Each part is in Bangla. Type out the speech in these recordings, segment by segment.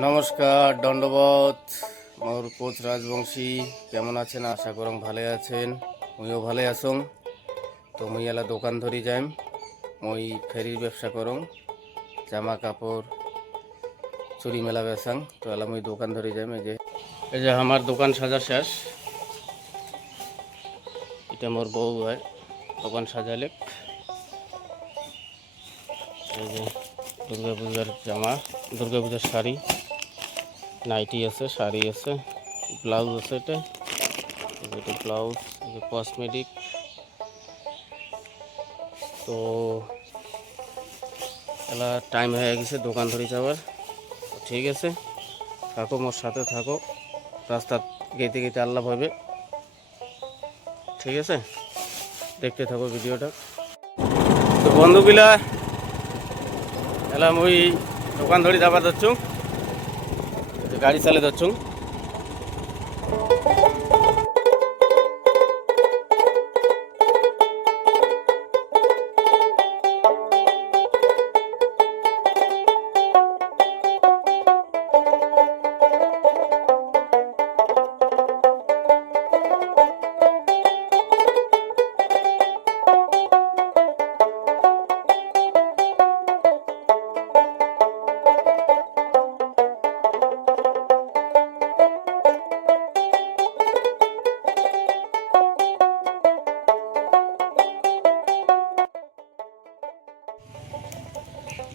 নমস্কার, দণ্ডবত। মোর কোচ রাজবংশী কেমন আছেন? আশা করং ভালো আছেন। মুইও ভালো আছং। তো মুই এলা দোকান ধরি যাইম। মুই ফেরির ব্যবসা করং, জামা কাপড় চুরি মেলা বেচাং। তো এলা মুই দোকান ধরি যাইম। এই যে আমার দোকান সাজা শেষ। এটা মোর বউ হয় দোকান সাজালে। এই যে দুর্গা পূজার জামা, দুর্গা পূজার শাড়ি, নাইটি আছে, শাড়ি আছে, ব্লাউজ আছে। এটা ব্লাউজ, কসমেটিক। তো এলা টাইম হয়ে গেছে দোকান ধরে যাওয়ার। ঠিক আছে, থাকো মোর সাথে, থাকো। রাস্তা গেতে গেতে আল্লাহ ভাবে। ঠিক আছে, দেখতে থাকো ভিডিওটা। তো বন্ধুগুলা এলা মুই দোকান ধরে যাবার যাচ্ছ, গাড়ি চালে যাচ্ছ।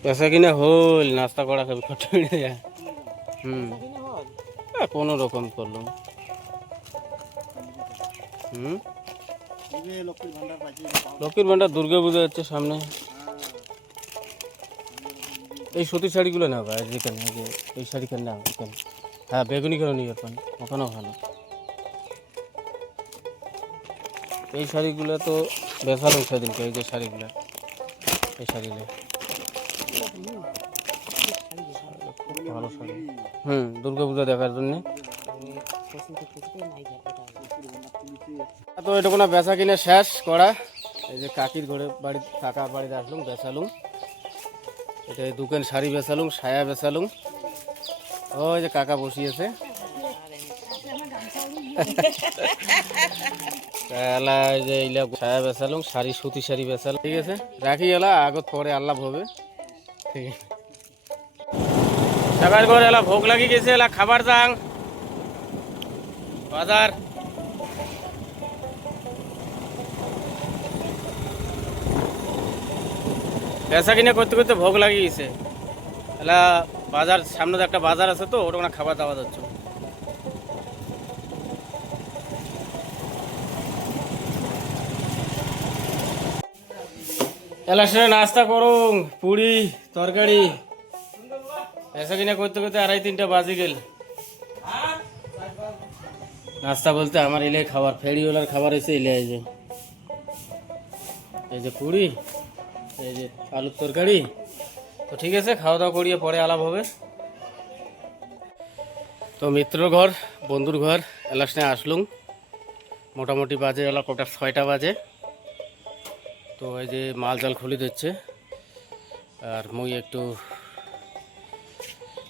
পেশা কিনা হল, নাস্তা করা খাবি খটে যায়। কোনো রকম করলাম। লক্ষ্মীর ভান্ডার দুর্গা পূজা হচ্ছে সামনে। এই সুতির শাড়িগুলো না ভাই, যেখানে এই শাড়ি কেন না এখানে। হ্যাঁ, বেগুনি কেন নিয়ে যাবেন, ওখানেও ভালো। এই শাড়িগুলো তো বেচালাম সেদিনকে। এই যে শাড়িগুলো, এই শাড়িগুলো খুব ভালো শাড়ি। দুর্গা পূজা দেখার জন্য। তো এটা কোনো বেচা কিনে শেষ করা। এই যে কাকির ঘরে বাড়ি, কাকার বাড়িতে আসলুম, বেচালুম। এটা দোকান শাড়ি বেচালুম, সায়া বেচালুম। ওই যে কাকা বসিয়েছে। সায়া বেচালুম, শাড়ি, সুতি শাড়ি বেচালুম। ঠিক আছে, রাখি এলা আগত পরে আল্লাহ হবে। ঠিক আছে, সকাল করে এলা ভোগ লাগি গেছে। এলা খাবার যাং বাজার। পেশা কিনে করতে করতে ভোগ লাগিয়ে গেছে। এলা বাজার, সামনে একটা বাজার আছে, তো ওটা খাবার দাওয়া যাচ্ছে। এলা সে নাস্তা করুন, পুরি তরকারি। পেশা কিনে করতে করতে 2:30-3টা বাজে গেল। নাস্তা বলতে আমার এলে খাবার, ফেরিওয়ালার খাবার এসে এলে। এই যে পুরি, এই যে আলুর তরকারি। তো ঠিক আছে, খাওয়া দাওয়া করিয়ে পরে আলাপ হবে। তো মিত্র ঘর, বন্ধুর ঘর এলাসনে আসলুম। মোটামুটি বাজে এলা কটা, 6টা বাজে। তো এই যে মাল জাল খুলে দিচ্ছে, আর মুই একটু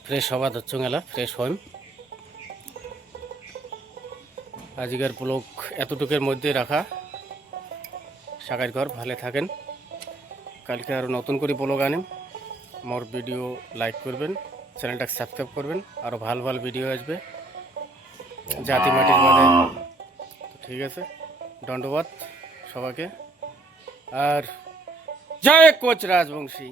ফ্রেশ হওয়া ধরছ। এলা ফ্রেশ হইম। আজকের ব্লগ এতটুকুর মধ্যে রাখা। সাকার ঘর ভালো থাকেন। কালকে আরও নতুন করে ব্লগ আনিম। মোর ভিডিও লাইক করবেন, চ্যানেলটা সাবস্ক্রাইব করবেন। আরও ভালো ভালো ভিডিও আসবে জাতি মাটির বাদে। ঠিক আছে, দণ্ডবাদ সবাইকে। আর জয় কোচ রাজবংশী।